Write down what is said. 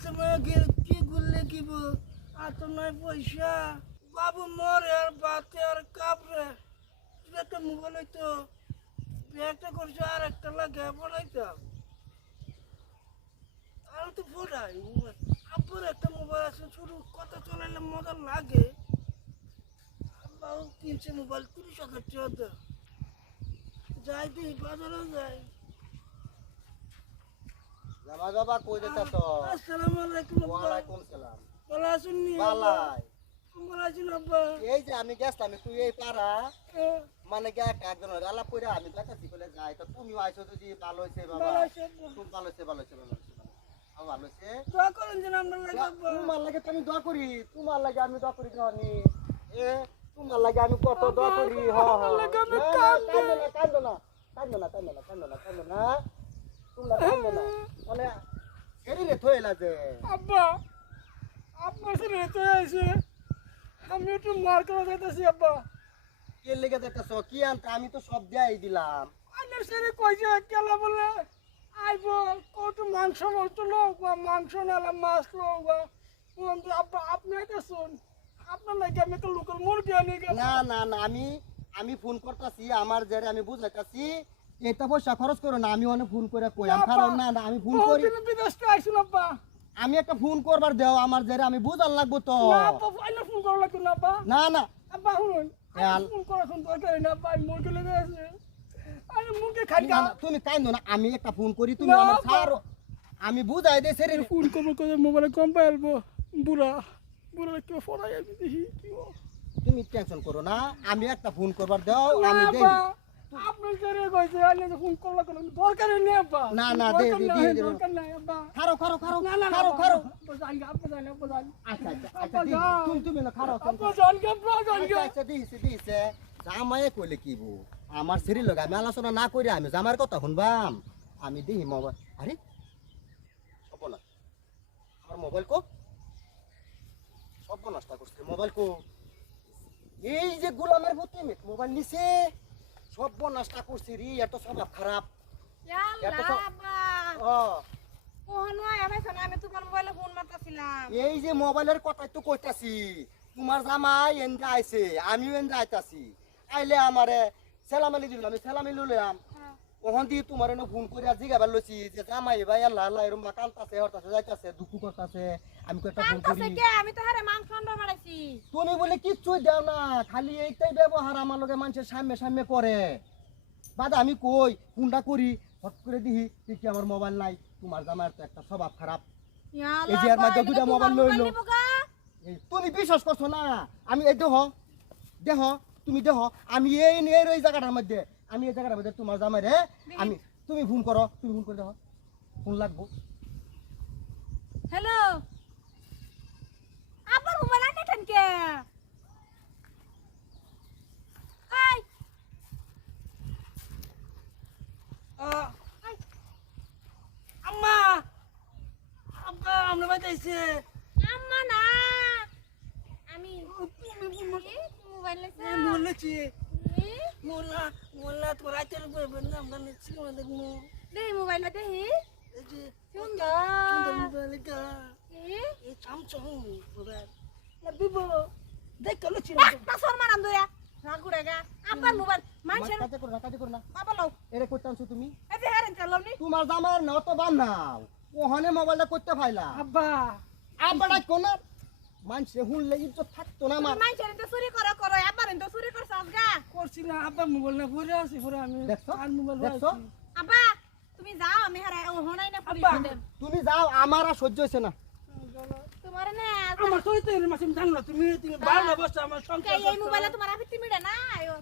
সময় কি গুললে কিব আর তো নয় পয়সা বাবু মরে আর বাতে আর কাপড়ে তুই একটা মোবাইল হইতো একটা করছো আর একটা লাগে পড়াইতাম আর তো পড়াই আব্বুর একটা মোবাইল আছে শুরু কথা চলাইলে মজা লাগে আব্বাও কিনছে মোবাইল 30,000 টাকা যাই দিই বাজারে যাই জামাই বাবা কই যেতা তো? আসসালামু আলাইকুম আব্বা ওয়ালাইকুম সালাম। ভালো আছেন নি বালাই ভালো আছেন আব্বা এই যে আমি গেছলাম তুই এই পাড়া মানে গে একজন আলাপ করে আমি দেখাচ্ছি বলে যাই তো তুমি আইছো যদি ভালো হইছে বাবা ভালো আছে তুমি ভালো হইছে ভালো হইছে ভালো হইছে ভালো ভালো হইছে দোয়া করেন যেন আমরা লাগে আব্বা তোমার লাগে তো আমি দোয়া করি তোমার লাগে আমি দোয়া করি জানি এ তোমার লাগে আমি কত দোয়া করি হ হ কান্দো না কান্দো না কান্দো না কান্দো না কান্দো না কান্দো না তোমরা কান্দো না মানে এরিলে থইলা যে আব্বা আপনার সাথে রেতে আছে আমি একটু মার করে দিতেছি আব্বা কে লেগে দেখতেছ কি আনতে আমি তো সব দেয়াই দিলাম আমার সাথে কইছে কেলা বলে আইবো কত মাংস লোক বা মাংস নালা মাছ লোক বা আব্বা আপনি এটা শুন আপনার লাগে আমি তো লোকাল মুরগি আনি না না না আমি ফোন করতেছি আমার যারে আমি বুঝাইতাছি এটা পয়সা খরচ করো না আমি অনেক ফোন করে কই আমি কারণ না আমি ফোন করি বিদেশ থেকে আইসুন আব্বা আমি একটা ফোন করবার দেও আমার যারে আমি বুঝাল লাগবো তো না আব্বা ফাইনাল ফোন করা লাগবে না আব্বা না না আব্বা শুনুন ফোন করা শুন দরকার না ভাই মুরগি লেগে আছে আরে মুরগি খাই না, না, তুমি কাইন্দো না আমি একটা ফোন করি তুমি আমার ছাড়ো আমি বুঝাই দে সেরে ফোন করবো করে মোবাইলে কম পাইলবো বুড়া বুড়া কেউ ফোনাই আমি দেখি কি তুমি টেনশন করো না আমি একটা ফোন করবার দাও আমি দেই আপনার কাছে কইছে আলে ফোন করলা কোন দরকার নেই আব্বা না না দে দে দে দরকার নাই আব্বা খারো খারো খারো না না খারো খারো আব্বা জান আচ্ছা আচ্ছা আচ্ছা তুমি না খারো আব্বা জান কে আব্বা জান কে আচ্ছা দিছে জামাই কইলে কি বউ আমার শরী লগা আমি আলোচনা না করি আমি জামার কথা শুনবাম আমি দিই মোবাইল আরে সপনা আমার মোবাইল কো সর্বনাশটা করছে মোবাইল কো এই যে গোলামের ভূতে মোবাইল নিছে সর্বনাশটা করছে রে এত স্বভাব খারাপ আমি তোমার মোবাইলে ফোন মারতেছিলাম এই যে মোবাইলের কথাই তো কইতাছি তোমার জামাই এনজা আইছে আমিও এনজা আইতাছি আইলে আমারে সেলামালি দিল আমি সেলামি লইলাম ওখান দিয়ে তোমার এনে ফোন করে জিগাবার লইছি যে জামাই ভাই আল্লাহ আল্লাহ এরম কালতাছে হরতাছে যাইতাছে দুঃখ করতাছে আমি কয়টা ফোন করি আমি তো হারে মাংস আনবা বাড়াইছি তুমি বলে কিচ্ছুই দাও না খালি এইটাই ব্যবহার আমার লগে মানুষের সামনে সামনে করে বাদা আমি কই ফোনটা করি হট করে দিহি তুই কি আমার মোবাইল নাই তোমার জামাইয়ের তো একটা স্বভাব খারাপ এই যে আর মাঝে দুটা মোবাইল লইলো তুমি বিশ্বাস করছো না আমি এই দেহ তুমি দেহ আমি এই জায়গাটার মধ্যে আমি এই জায়গাটার মধ্যে তোমার জামাই রে আমি তুমি ফোন করো তুমি ফোন করে দেখো ফোন লাগবো হ্যালো আবার মোবাইল আনতে কে হাই আম্মা আব্বা আমরা বাজাইছে আম্মা না আমি মোবাইল লেছে বলেছি মোল্লা তোর রাতের বলবেন না আমরা সিনেমা দেখবো দেই মোবাইল দেহি এই যে সুন্দর মোবাইল এটা এই চামচং মোবাইল না বিবো দেখ কল ছিল একটা সর মারাম দয়া রাগুড়াগা আব্বার মোবাইল মানছেন কাজে করো না বাবা লও এরে করতামছো তুমি এই যে হারেন চালামনি তোমার জামাইয়ের না তো বান নাও ওখানে মোবাইলটা করতে পাইলা আব্বা আব্বাটা কোন মানুষে হুনলে ইজ্জত থাকতো না আমার মানছেন তো চুরি করো করো আব্বার তো চুরি করছস গা করছি না আব্বা মোবাইল না পড়ে আছে পরে আমি দেখছো আর মোবাইল দেখছো আব্বা তুমি যাও আমি হারা হনাই না পুরি আব্বা। দেব তুমি যাও আমার আর সহ্য হইছে না তোমার না আমার সইতে মাসিম জানো না তুমি তুমি বারো বছর আমার কে সংসার এই মোবাইলে তোমার আফিতি মিডা না আয়ো